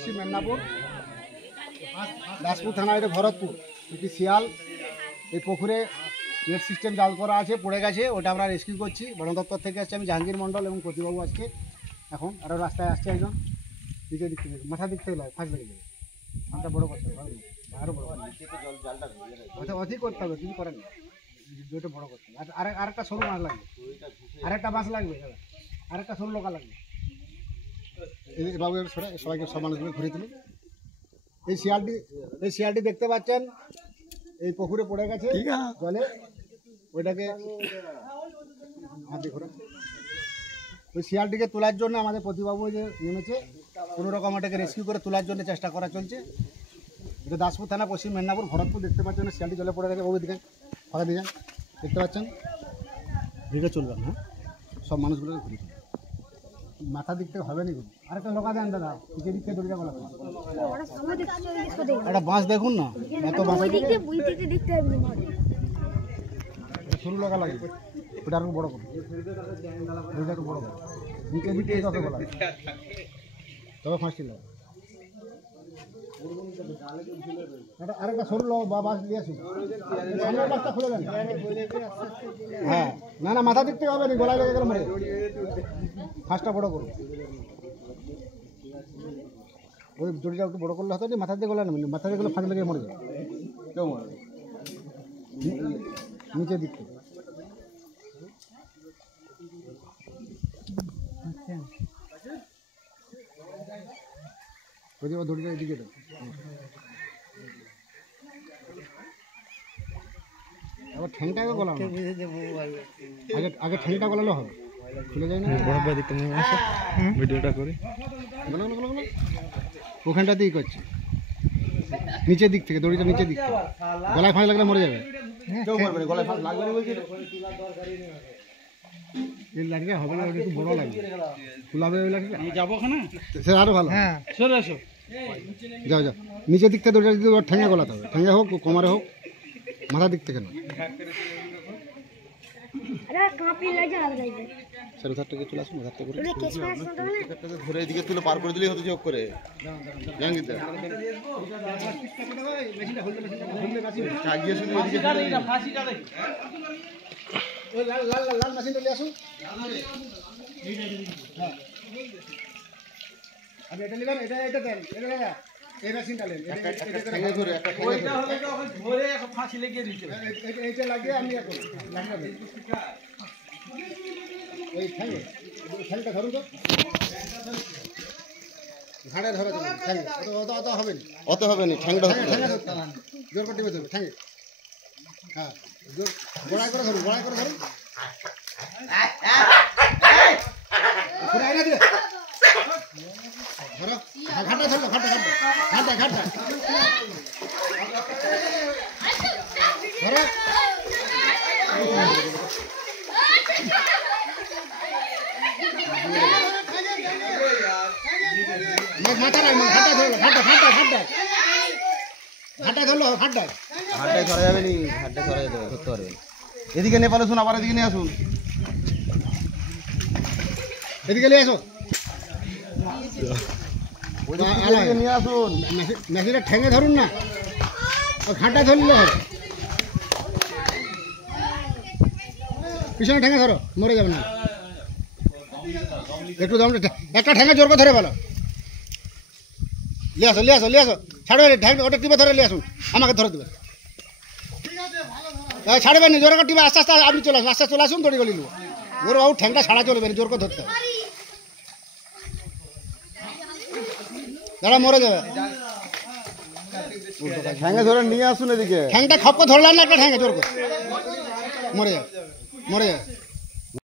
পশ্চিম মেদিনীপুর, দাসপুর থানা, এটা ভরতপুর। একটি শিয়াল এই পুকুরে নেট সিস্টেম জাল করা আছে, পড়ে গেছে। ওটা আমরা রেস্কিউ করছি। বন দপ্তর থেকে আসছে, আমি জাহাঙ্গীর মণ্ডল এবং প্রতিবাবু আজকে। এখন আরও রাস্তায় আসছে একজন, দিকে দিক থেকে, মাথা দিক থেকে ফাঁস লেগে যাবে। আমটা বড় করতে হবে, আরও বড় অধিক করতে হবে, কিছু করেন না, দুটো বড় করতে হবে। আরেকটা সরু মাছ লাগবে, আরেকটা মাছ লাগবে, আরেকটা সরু লোকা লাগবে। বাবু সবাইকে, সব মানুষগুলো ঘুরে তুলুন। এই শিয়ালটি দেখতে পাচ্ছেন এই পুকুরে পড়ে গেছে জলে। ওইটাকে ওই শিয়ালটিকে তোলার জন্য আমাদের প্রতিবাবু যে নেমেছে, কোনো রকম ওটাকে রেস্কিউ করে তোলার জন্য চেষ্টা করা চলছে। এটা দাসপুর থানা, পশ্চিম মেদিনীপুর, ভরতপুর। দেখতে পাচ্ছেন শিয়ালটি জলে পড়ে গেছে। ওই দিকে ফাঁকা দিয়ে যান, দেখতে পাচ্ছেন। ভিডিও চলবেন, হ্যাঁ, সব মানুষগুলোকে ঘুরে মাথা দিক থেকে হবে না। আরেকটা লোকা দেন দাদা, পিছিয়ে দিক থেকে দড়িটা গলা একটা বাঁশ দেখুন না, এত বাঁশ সরু লগা লাগে, ওটা আরো বড় করুন, ওইটা একটু বড় করুন, নিচে দিকে যত গলা তবে ফাঁসটি লাগে। আরেকটা সরু বাঁশ দিয়ে আসুন, বাঁশটা খুলে দেন। হ্যাঁ, না না, মাথা দিক থেকে হবে না, গলায় লেগে গেলে মরে। ফাঁসটা বড় করুন, ওই জড়িটা একটু বড় করলে হতো, মাথা দিয়ে গলা নেবেন, মাথা দিয়ে গেলে ফাঁস লেগে মরে যাবে। কেউ মরে নিচের দিক থেকে। দড়িটা এদিকে দেন, আবার ঠ্যাংটাকে গলানো, আগে ঠ্যাংটা গলানো হবে, খুলে যায় না। ভিডিওটা করে ওখানটাতেই করছে, নিচের দিক থেকে, দড়িটা নিচের দিক থেকে। গলায় ফাঁস লাগলে মরে যাবে, কেউ মরবে না। গলায় ফাঁস লাগবে না বলছি, এই লাঠিটা হবে না, ওটা একটু বড় লাগবে, ফুলাবে ওই লাঠিটা। আমি যাবো ওখানে, সে আরো ভালো। হ্যাঁ, চলে আসো, যাও যাও। নিচের দিক থেকে দড়িটা দিতে ঠ্যাঙ্গে গলাতে হবে, ঠ্যাঙ্গে হোক, কোমরে হোক, মাথার দিক থেকে না। স্যার ওধার থেকে চলে আসুন, ওধার থেকে ধরে এদিকে তুলে পার করে দিলেই হতো, যোগ করে জাহাঙ্গীরদা লাল মেশিনটা নিয়ে আসুন। আপনি এটা নেবেন, এটা দেন, এটা এই মেশিনটা নেন, এইটা লাগিয়ে আমি ওই ঠ্যাংটা ধরুন তো, ঘাড়ে ধরে দেবেন, অত হবে না, অত হবে না, ঠ্যাংটা জোর করে টিপে ধরবে ঠ্যাংয়ে। হ্যাঁ, গোড়ায় করে ধরুন, গোড়ায় করে ধরুন, ধরো, ঘাটটা ধরলো, ঘাটটা ধরো, ঘাটটায় ধরা যাবে নি, ঘাটটায় ধরা যেতে ধরতে পারবে। এদিকে নেপাল আসুন, আবার এদিকে নিয়ে আসুন, এদিকে নিয়ে আসো, নিয়ে আসুন। মেশিনটা ঠেঙে ধরুন না, ঘাটটায় ধরলে হবে, পিছনে ঠেঙে ধরো, মরে যাবে না। একটু দম, একটা ঠেঙে জোর করে ধরে ভালো, লিয়ে আসো, ছাড়ো ওটা টিপে ধরে নিয়ে আসুন, আমাকে ধরে দেবে। ছাড়বেন না, জোর করে টিপে আস্তে আস্তে আপনি চলে আসুন, আস্তে চলে আসুন, দড়ি গলি নেবো। ওর বাবু ঠ্যাংটা ছাড়া চলবে না, জোর করে ধরতে হবে, দাঁড়া মরে যাবে। ঠ্যাঙে ধরে নিয়ে আসুন এদিকে, ঠ্যাংটা খপ করে ধরলাম না, একটা ঠ্যাঙে জোর করে মরে যাবে।